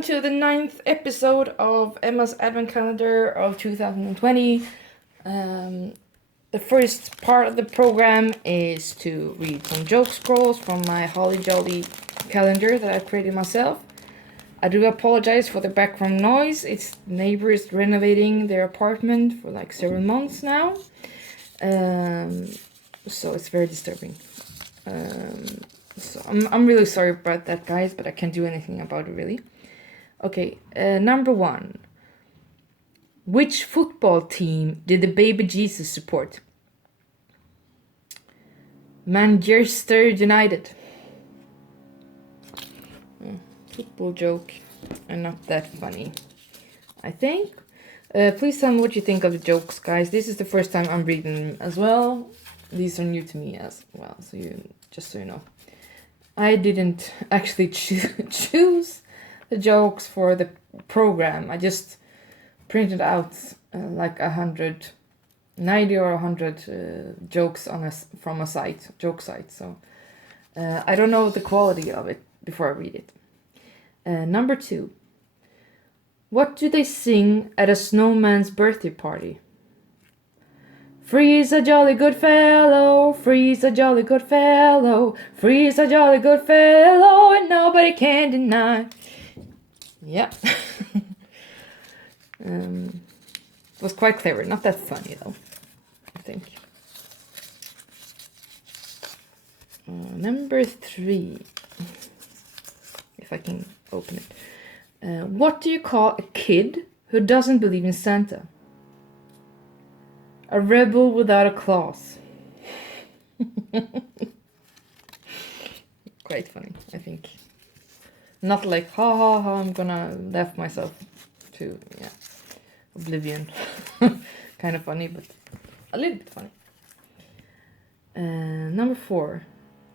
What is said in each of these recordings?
everyone to the 9th episode of Emma's Advent Calendar of 2020. The first part of the program is to read some joke scrolls from my Holly Jolly calendar that I created myself. I do apologize for the background noise. It's neighbors renovating their apartment for like several months now. So it's very disturbing. So I'm really sorry about that, guys, but I can't do anything about it, really. Okay, number 1. Which football team did the baby Jesus support? Manchester United. Football joke, and not that funny, I think. Please tell me what you think of the jokes, guys. This is the first time I'm reading them as well. These are new to me as well, so just so you know. I didn't actually choose the jokes for the program. I just printed out like 190 or 100 jokes from a joke site. So I don't know the quality of it before I read it. Number 2. What do they sing at a snowman's birthday party? Freeze a jolly good fellow, freeze a jolly good fellow, freeze a jolly good fellow, and nobody can deny. Yeah. It was quite clever, not that funny though, I think. Number 3, if I can open it. What do you call a kid who doesn't believe in Santa? A rebel without a class. Quite funny, I think. Not like, ha ha ha, I'm gonna laugh myself to, oblivion. Kind of funny, but a little bit funny. Number 4.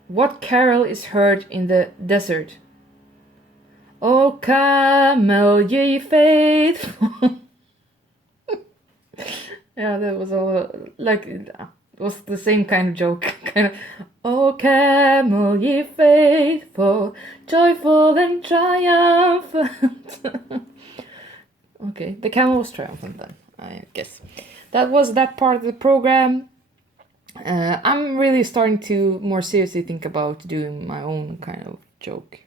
What carol is heard in the desert? O camel, ye faithful. Yeah, that was all like it was the same kind of joke. Kind of, O camel, ye faithful, joyful and triumphant. Okay, the camel was triumphant then, I guess. That was that part of the program. I'm really starting to more seriously think about doing my own kind of joke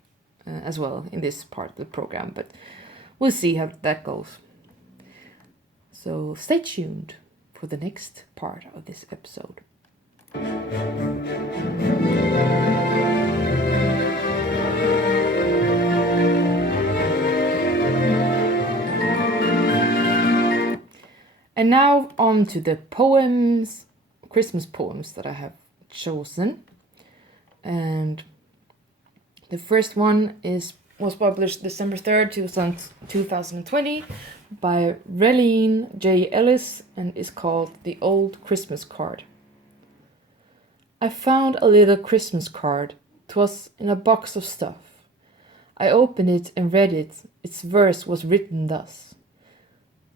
as well in this part of the program, but we'll see how that goes. So stay tuned for the next part of this episode. And now on to the poems, Christmas poems that I have chosen. And the first one was published December 3rd, 2020 by Reline J. Ellis and is called The Old Christmas Card. I found a little Christmas card. 'Twas in a box of stuff. I opened it and read it. Its verse was written thus.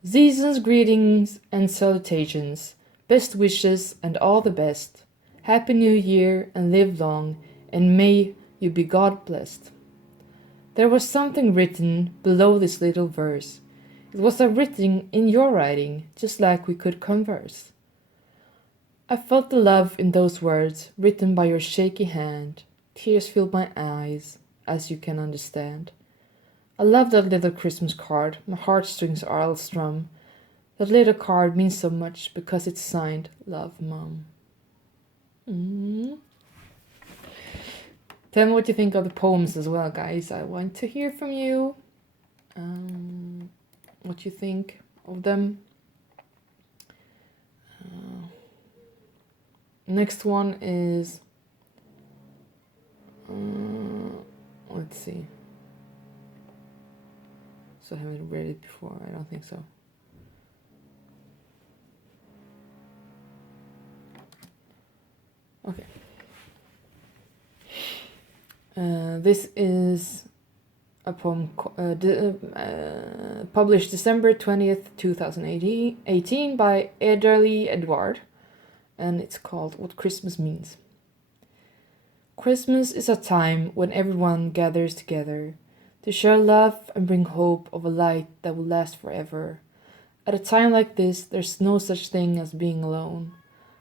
Season's greetings and salutations, best wishes and all the best. Happy New Year and live long, and may you be God blessed. There was something written below this little verse. It was a writing in your writing, just like we could converse. I felt the love in those words, written by your shaky hand. Tears filled my eyes, as you can understand. I love that little Christmas card, my heartstrings are all strum. That little card means so much because it's signed, Love, Mom. Tell me what you think of the poems as well, guys. I want to hear from you. What you think of them. Next one is... let's see. So I haven't read it before. I don't think so. Okay. This is a poem published December 20th, 2018 by Ederly Edward, and it's called What Christmas Means. Christmas is a time when everyone gathers together. to share love and bring hope of a light that will last forever. At a time like this, there's no such thing as being alone.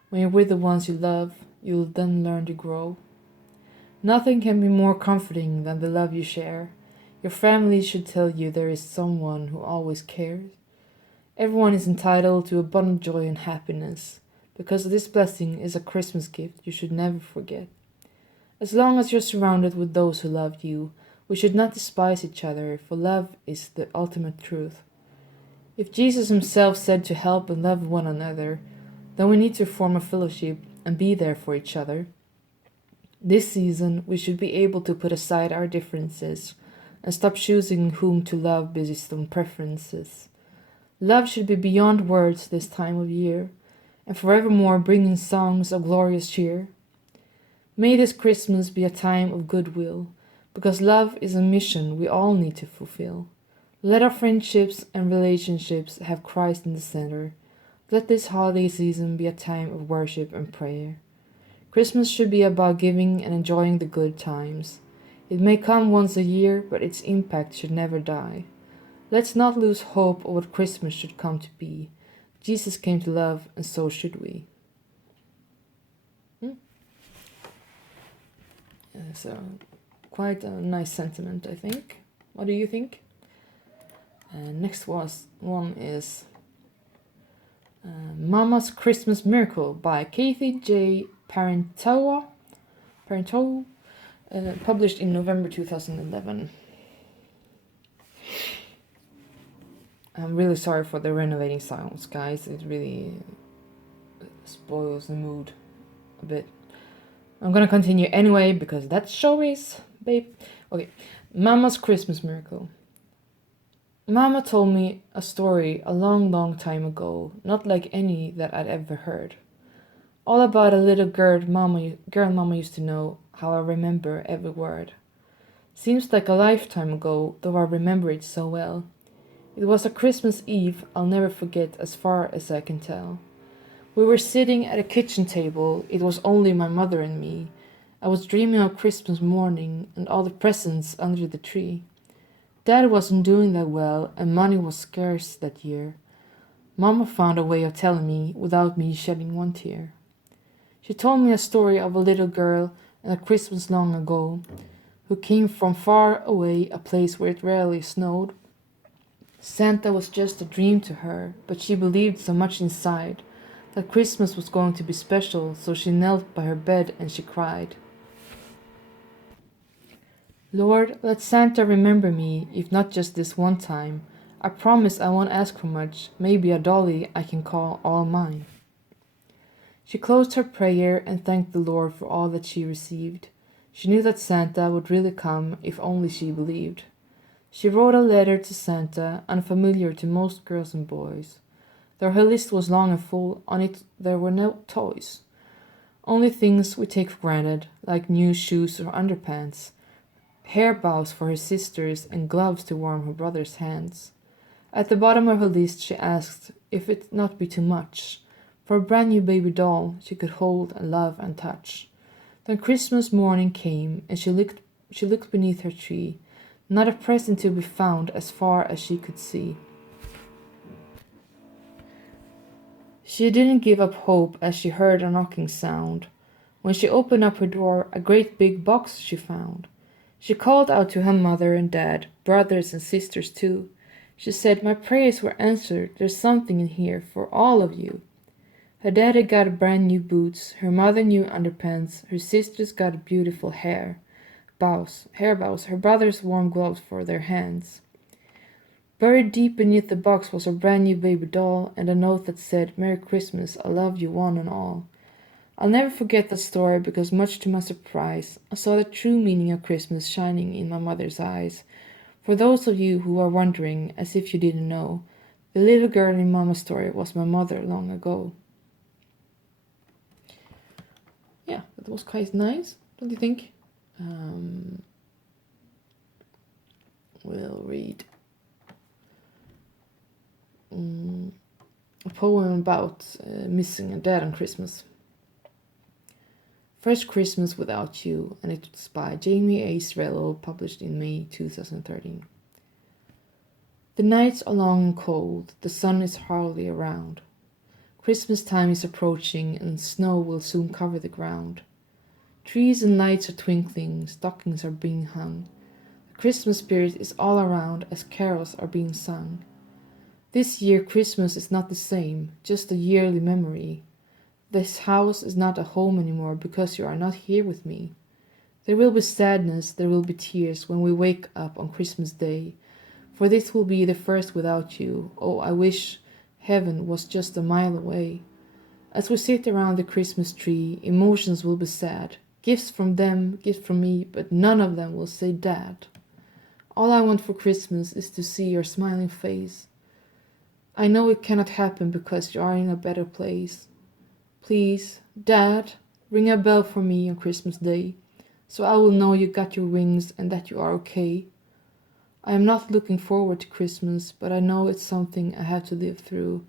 When you're with the ones you love, you'll then learn to grow. Nothing can be more comforting than the love you share. Your family should tell you there is someone who always cares. Everyone is entitled to abundant joy and happiness, because this blessing is a Christmas gift you should never forget. As long as you're surrounded with those who love you, we should not despise each other, for love is the ultimate truth. If Jesus himself said to help and love one another, then we need to form a fellowship and be there for each other. This season, we should be able to put aside our differences and stop choosing whom to love based on preferences. Love should be beyond words this time of year, and forevermore bringing songs of glorious cheer. May this Christmas be a time of goodwill, because love is a mission we all need to fulfill. Let our friendships and relationships have Christ in the center. Let this holiday season be a time of worship and prayer. Christmas should be about giving and enjoying the good times. It may come once a year, but its impact should never die. Let's not lose hope of what Christmas should come to be. Jesus came to love, and so should we. So, quite a nice sentiment, I think. What do you think? Next one is Mama's Christmas Miracle by Kathy J. Parenteau, published in November 2011. I'm really sorry for the renovating sounds, guys. It really spoils the mood a bit. I'm gonna continue anyway, because that's showbiz, babe. Okay, Mama's Christmas Miracle. Mama told me a story a long, long time ago, not like any that I'd ever heard. All about a little girl Mama used to know, how I remember every word. Seems like a lifetime ago, though I remember it so well. It was a Christmas Eve I'll never forget as far as I can tell. We were sitting at a kitchen table, it was only my mother and me. I was dreaming of Christmas morning and all the presents under the tree. Dad wasn't doing that well and money was scarce that year. Mama found a way of telling me without me shedding one tear. She told me a story of a little girl and a Christmas long ago, who came from far away, a place where it rarely snowed. Santa was just a dream to her, but she believed so much inside that Christmas was going to be special, so she knelt by her bed and she cried. Lord, let Santa remember me, if not just this one time. I promise I won't ask for much, maybe a dolly I can call all mine. She closed her prayer and thanked the Lord for all that she received. She knew that Santa would really come if only she believed. She wrote a letter to Santa, unfamiliar to most girls and boys. Though her list was long and full, on it there were no toys. Only things we take for granted, like new shoes or underpants, hair bows for her sisters, and gloves to warm her brother's hands. At the bottom of her list she asked if it not be too much, for a brand new baby doll she could hold and love and touch. Then Christmas morning came, and she looked beneath her tree, not a present to be found as far as she could see. She didn't give up hope as she heard a knocking sound. When she opened up her door, a great big box she found. She called out to her mother and dad, brothers and sisters too. She said, "My prayers were answered, there's something in here for all of you." Her daddy got brand new boots, her mother new underpants, her sisters got beautiful hair bows, her brothers warm gloves for their hands. Buried deep beneath the box was a brand new baby doll and a note that said, "Merry Christmas, I love you one and all." I'll never forget that story because much to my surprise, I saw the true meaning of Christmas shining in my mother's eyes. For those of you who are wondering, as if you didn't know, the little girl in Mama's story was my mother long ago. Yeah, that was quite nice, don't you think? We'll read a poem about missing a dad on Christmas. First Christmas Without You, and it was by Jamie A. Srello, published in May 2013. The nights are long and cold, the sun is hardly around. Christmas time is approaching, and snow will soon cover the ground. Trees and lights are twinkling, stockings are being hung. The Christmas spirit is all around as carols are being sung. This year Christmas is not the same, just a yearly memory. This house is not a home anymore because you are not here with me. There will be sadness, there will be tears when we wake up on Christmas Day, for this will be the first without you. Oh, I wish heaven was just a mile away. As we sit around the Christmas tree, emotions will be sad. Gifts from them, gifts from me, but none of them will say Dad. All I want for Christmas is to see your smiling face. I know it cannot happen because you are in a better place. Please, Dad, ring a bell for me on Christmas Day, so I will know you got your wings and that you are okay. I am not looking forward to Christmas, but I know it's something I have to live through.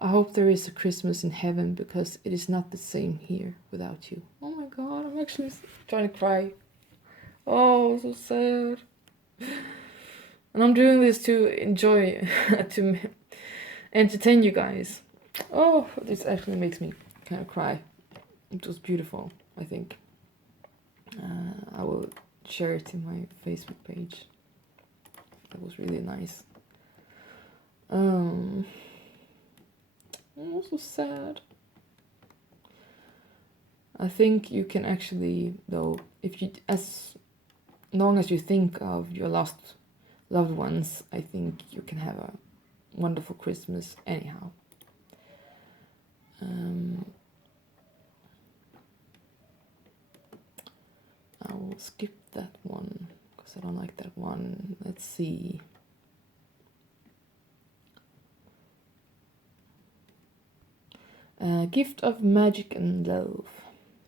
I hope there is a Christmas in heaven because it is not the same here without you. Oh my God, I'm actually trying to cry. Oh, so sad. And I'm doing this to enjoy, to entertain you guys. Oh, this actually makes me kind of cry. It was beautiful, I think. I will share it in my Facebook page. That was really nice. I'm also sad. I think you can actually, though, if you, as long as you think of your lost loved ones, I think you can have a wonderful Christmas anyhow. I will skip that one because I don't like that one. Let's see. Gift of Magic and Love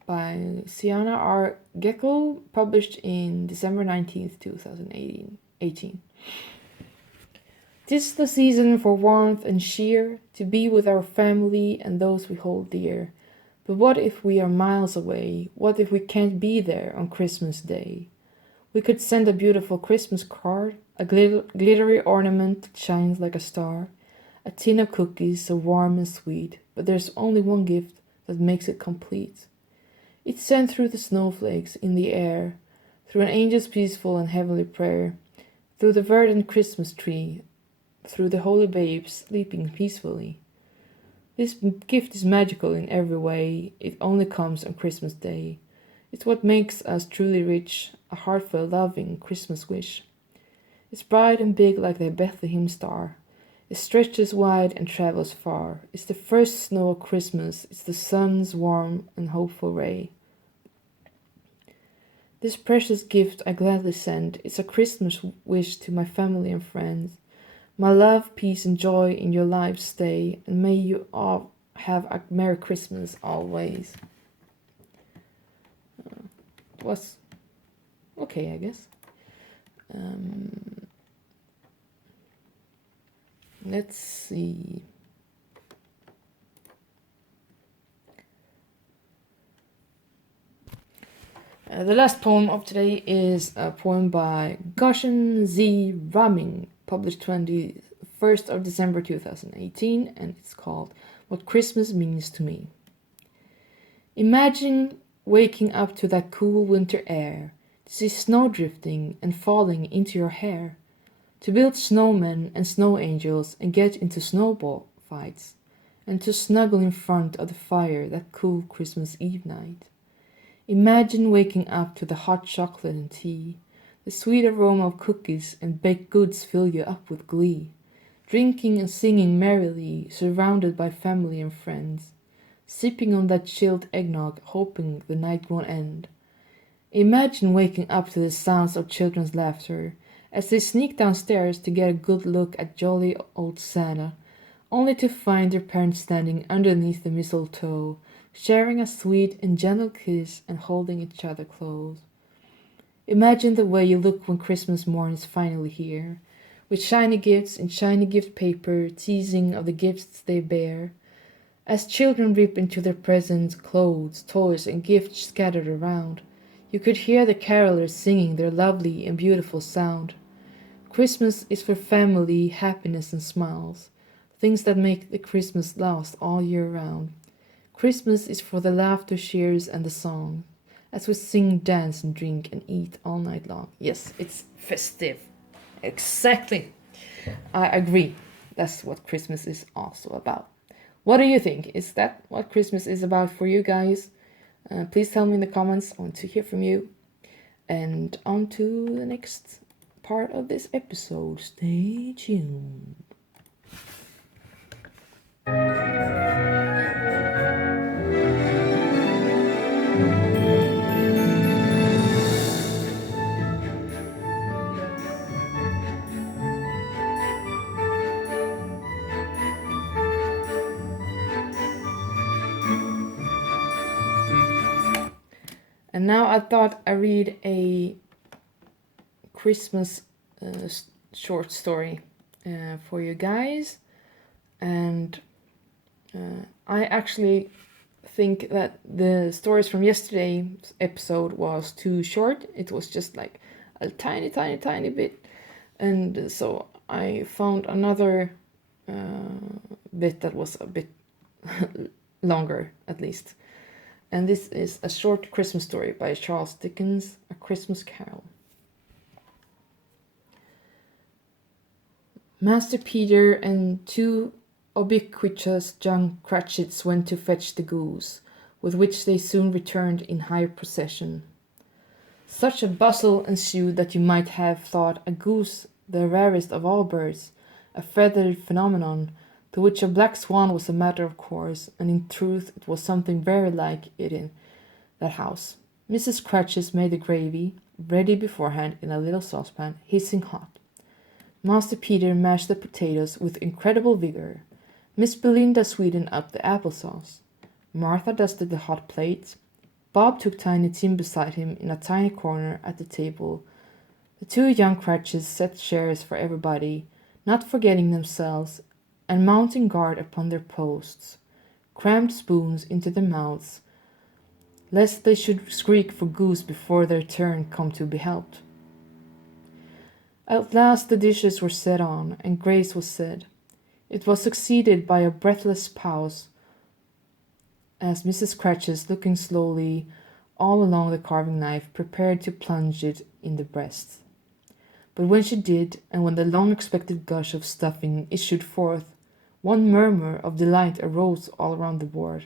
by Sienna R. Geckel, published in December 19th, 2018. 'Tis the season for warmth and cheer, to be with our family and those we hold dear. But what if we are miles away? What if we can't be there on Christmas Day? We could send a beautiful Christmas card, a glittery ornament that shines like a star, a tin of cookies so warm and sweet, but there's only one gift that makes it complete. It's sent through the snowflakes in the air, through an angel's peaceful and heavenly prayer, through the verdant Christmas tree, through the holy babes sleeping peacefully. This gift is magical in every way. It only comes on Christmas Day. It's what makes us truly rich, a heartfelt, loving Christmas wish. It's bright and big like the Bethlehem star. It stretches wide and travels far. It's the first snow of Christmas. It's the sun's warm and hopeful ray. This precious gift I gladly send. It's a Christmas wish to my family and friends. My love, peace, and joy in your lives stay, and may you all have a Merry Christmas always. It was okay, I guess. Let's see. The last poem of today is a poem by Goshen Z. Raming, published 21st of December 2018, and it's called What Christmas Means to Me. Imagine waking up to that cool winter air, to see snow drifting and falling into your hair, to build snowmen and snow angels and get into snowball fights, and to snuggle in front of the fire that cool Christmas Eve night. Imagine waking up to the hot chocolate and tea. The sweet aroma of cookies and baked goods fill you up with glee, drinking and singing merrily, surrounded by family and friends, sipping on that chilled eggnog, hoping the night won't end. Imagine waking up to the sounds of children's laughter as they sneak downstairs to get a good look at jolly old Santa, only to find their parents standing underneath the mistletoe, sharing a sweet and gentle kiss and holding each other close. Imagine the way you look when Christmas morn is finally here, with shiny gifts in shiny gift paper, teasing of the gifts they bear, As children rip into their presents, clothes, toys, and gifts scattered around, you could hear the carolers singing their lovely and beautiful sound. Christmas is for family, happiness, and smiles, things that make the Christmas last all year round. Christmas is for the laughter, cheers, and the song, as we sing, dance, and drink, and eat all night long. Yes, it's festive. Exactly. I agree. That's what Christmas is also about. What do you think? Is that what Christmas is about for you guys? Please tell me in the comments. I want to hear from you. And on to the next part of this episode. Stay tuned. And now I thought I'd read a Christmas short story for you guys. And I actually think that the stories from yesterday's episode was too short. It was just like a tiny bit. And so I found another bit that was a bit longer, at least. And this is a short Christmas story by Charles Dickens, A Christmas Carol. Master Peter and two ubiquitous young Cratchits went to fetch the goose, with which they soon returned in high procession. Such a bustle ensued that you might have thought a goose the rarest of all birds, a feathered phenomenon, to which a black swan was a matter of course, and in truth it was something very like it in that house. Mrs. Cratchit made the gravy, ready beforehand in a little saucepan, hissing hot. Master Peter mashed the potatoes with incredible vigor. Miss Belinda sweetened up the applesauce. Martha dusted the hot plates. Bob took Tiny Tim beside him in a tiny corner at the table. The two young Cratchits set chairs for everybody, not forgetting themselves, and mounting guard upon their posts, crammed spoons into their mouths, lest they should squeak for goose before their turn come to be helped. At last the dishes were set on, and grace was said. It was succeeded by a breathless pause, as Mrs. Cratchit, looking slowly all along the carving knife, prepared to plunge it in the breast. But when she did, and when the long-expected gush of stuffing issued forth, one murmur of delight arose all around the board,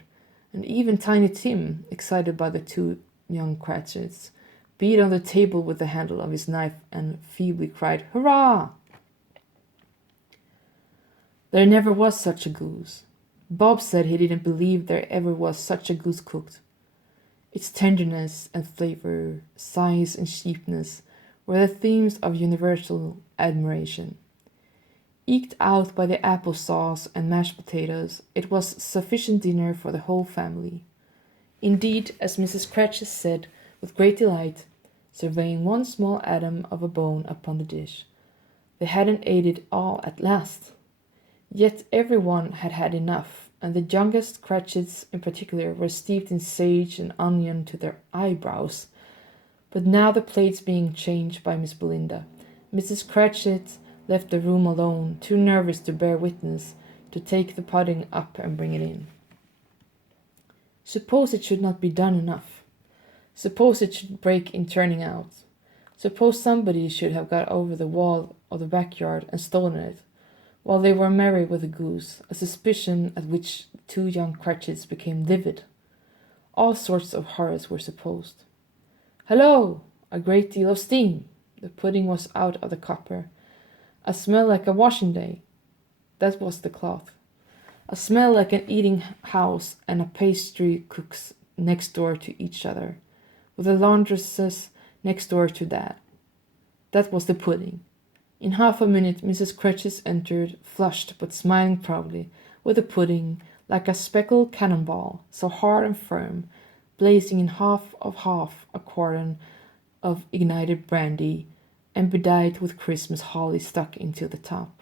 and even Tiny Tim, excited by the two young Cratchits, beat on the table with the handle of his knife and feebly cried, "Hurrah!" There never was such a goose. Bob said he didn't believe there ever was such a goose cooked. Its tenderness and flavor, size and cheapness were the themes of universal admiration. Eked out by the apple sauce and mashed potatoes, it was sufficient dinner for the whole family. Indeed, as Mrs. Cratchit said with great delight, surveying one small atom of a bone upon the dish, they hadn't ate it all at last. Yet every one had had enough, and the youngest Cratchits in particular were steeped in sage and onion to their eyebrows. But now, the plates being changed by Miss Belinda, Mrs. Cratchit left the room alone, too nervous to bear witness, to take the pudding up and bring it in. Suppose it should not be done enough. Suppose it should break in turning out. Suppose somebody should have got over the wall of the backyard and stolen it, while they were merry with the goose, a suspicion at which the two young Cratchits became livid. All sorts of horrors were supposed. Hello! A great deal of steam. The pudding was out of the copper. A smell like a washing day. That was the cloth. A smell like an eating house and a pastry cook's next door to each other, with the laundresses next door to that. That was the pudding. In half a minute Mrs. Cratchit entered, flushed but smiling proudly, with the pudding, like a speckled cannonball, so hard and firm, blazing in half a quartern of ignited brandy, and bedight with Christmas holly stuck into the top.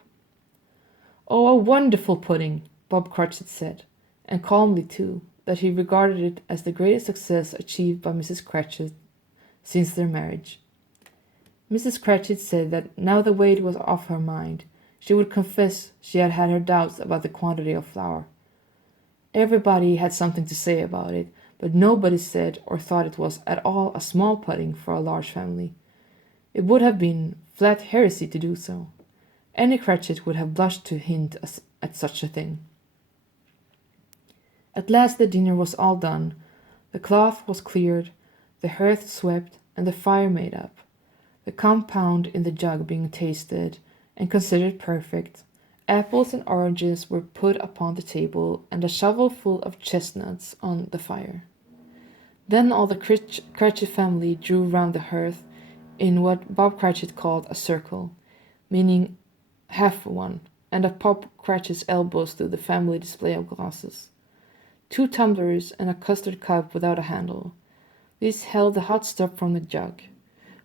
"Oh, a wonderful pudding," Bob Cratchit said, and calmly too, that he regarded it as the greatest success achieved by Mrs. Cratchit since their marriage. Mrs. Cratchit said that now the weight was off her mind, she would confess she had had her doubts about the quantity of flour. Everybody had something to say about it, but nobody said or thought it was at all a small pudding for a large family. It would have been flat heresy to do so. Any Cratchit would have blushed to hint at such a thing. At last the dinner was all done, the cloth was cleared, the hearth swept, and the fire made up, the compound in the jug being tasted and considered perfect. Apples and oranges were put upon the table, and a shovelful of chestnuts on the fire. Then all the Cratchit family drew round the hearth in what Bob Cratchit called a circle, meaning half one, and at Bob Cratchit's elbow stood the family display of glasses. 2 tumblers and a custard cup without a handle. These held the hot stuff from the jug.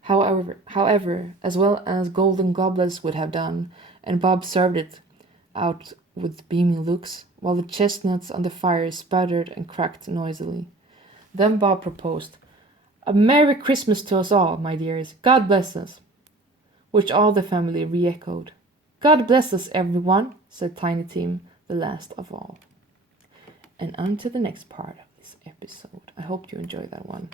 However, as well as golden goblets would have done, and Bob served it out with beaming looks, while the chestnuts on the fire sputtered and cracked noisily. Then Bob proposed, "A Merry Christmas to us all, my dears. God bless us," which all the family re-echoed. "God bless us, everyone," said Tiny Tim, the last of all. And on to the next part of this episode. I hope you enjoy that one.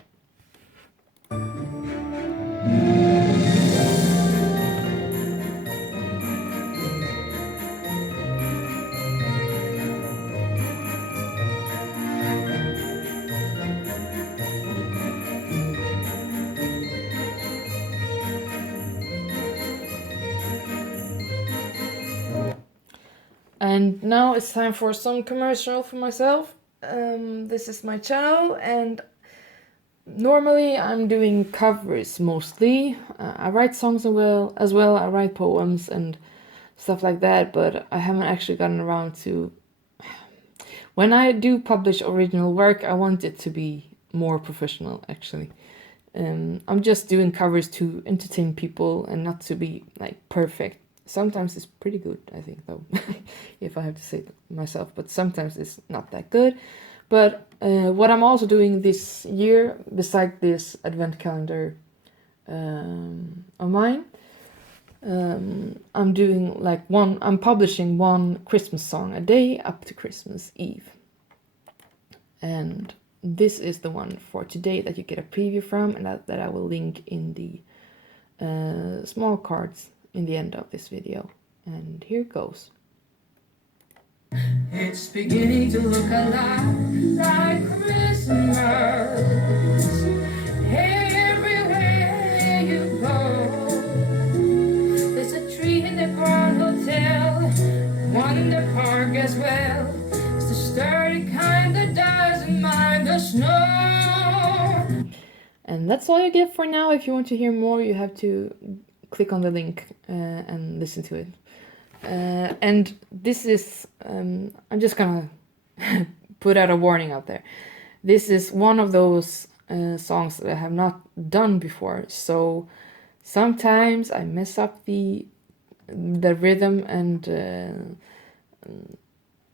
And now it's time for some commercial for myself. This is my channel, and normally I'm doing covers mostly. I write songs as well. I write poems and stuff like that, but I haven't actually gotten around to... When I do publish original work, I want it to be more professional, actually. I'm just doing covers to entertain people and not to be like perfect. Sometimes it's pretty good, I think, though, if I have to say it myself, but sometimes it's not that good. But what I'm also doing this year, besides this advent calendar of mine, I'm publishing 1 Christmas song a day up to Christmas Eve. And this is the one for today that you get a preview from, and that I will link in the small cards in the end of this video. And here it goes. It's beginning to look a lot like Christmas. Everywhere you go, there's a tree in the Grand Hotel, one in the park as well. It's the sturdy kind that doesn't mind the snow. And that's all you get for now. If you want to hear more, you have to click on the link and listen to it. And this is, I'm just gonna put out a warning out there. This is one of those songs that I have not done before, so sometimes I mess up the rhythm, and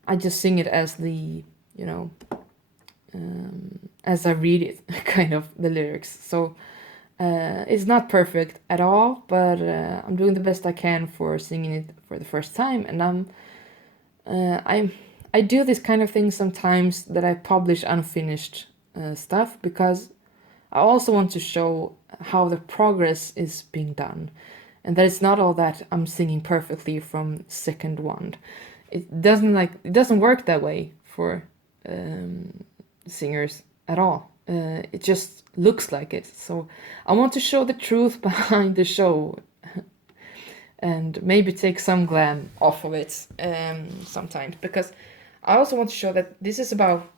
I just sing it as as I read it, kind of the lyrics. So it's not perfect at all, but I'm doing the best I can for singing it for the first time. And I do this kind of thing sometimes, that I publish unfinished stuff, because I also want to show how the progress is being done, and that it's not all that I'm singing perfectly from second one. It doesn't work that way for singers at all. It just looks like it. So I want to show the truth behind the show, and maybe take some glam off of it sometimes, because I also want to show that this is about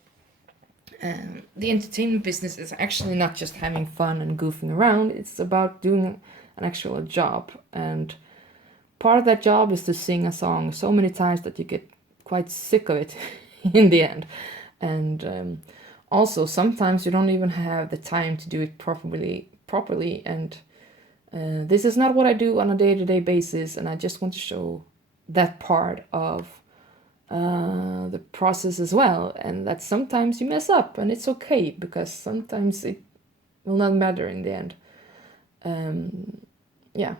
the entertainment business is actually not just having fun and goofing around. It's about doing an actual job, and part of that job is to sing a song so many times that you get quite sick of it in the end. And also, sometimes you don't even have the time to do it properly, and this is not what I do on a day-to-day basis, and I just want to show that part of the process as well, and that sometimes you mess up, and it's okay, because sometimes it will not matter in the end. Yeah,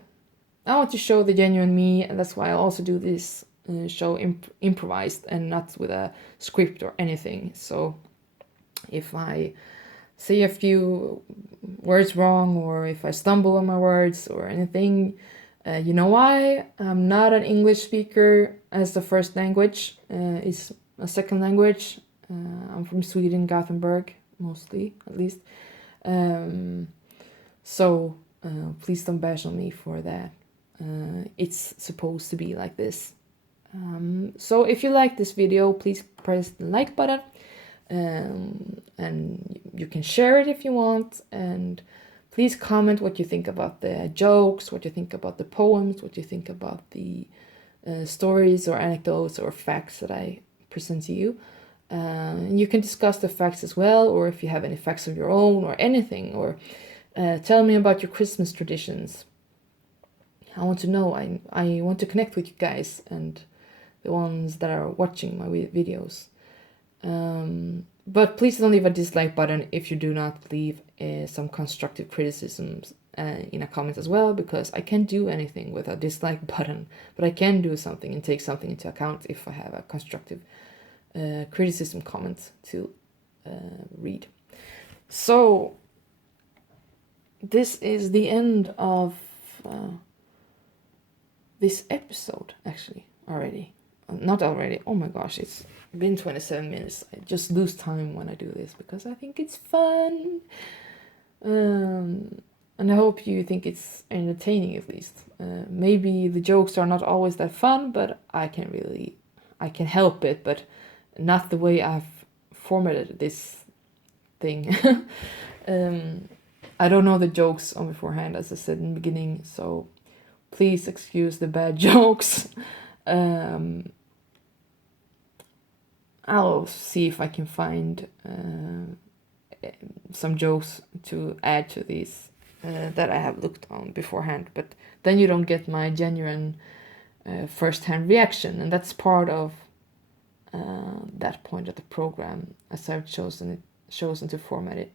I want to show the genuine me, and that's why I also do this show improvised and not with a script or anything. So if I say a few words wrong, or if I stumble on my words or anything, you know why. I'm not an English speaker as the first language. It's a second language. I'm from Sweden, Gothenburg, mostly, at least. So please don't bash on me for that. It's supposed to be like this. So if you like this video, please press the like button. And you can share it if you want, and please comment what you think about the jokes, what you think about the poems, what you think about the stories or anecdotes or facts that I present to you. You can discuss the facts as well, or if you have any facts of your own or anything, or tell me about your Christmas traditions. I want to know. I want to connect with you guys and the ones that are watching my videos. But please don't leave a dislike button if you do not leave some constructive criticisms in a comment as well, because I can't do anything with a dislike button, but I can do something and take something into account if I have a constructive criticism comment to read. So this is the end of this episode, actually, already. Not already. Oh my gosh, it's been 27 minutes. I just lose time when I do this because I think it's fun. And I hope you think it's entertaining, at least. Maybe the jokes are not always that fun, but I can help it, but not the way I've formatted this thing. I don't know the jokes on beforehand, as I said in the beginning, so please excuse the bad jokes. I'll see if I can find some jokes to add to these that I have looked on beforehand, but then you don't get my genuine first-hand reaction, and that's part of that point of the program, as I've chosen to format it.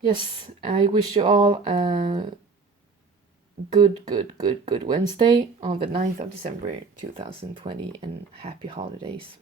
Yes, I wish you all a good Wednesday on the 9th of December 2020, and happy holidays.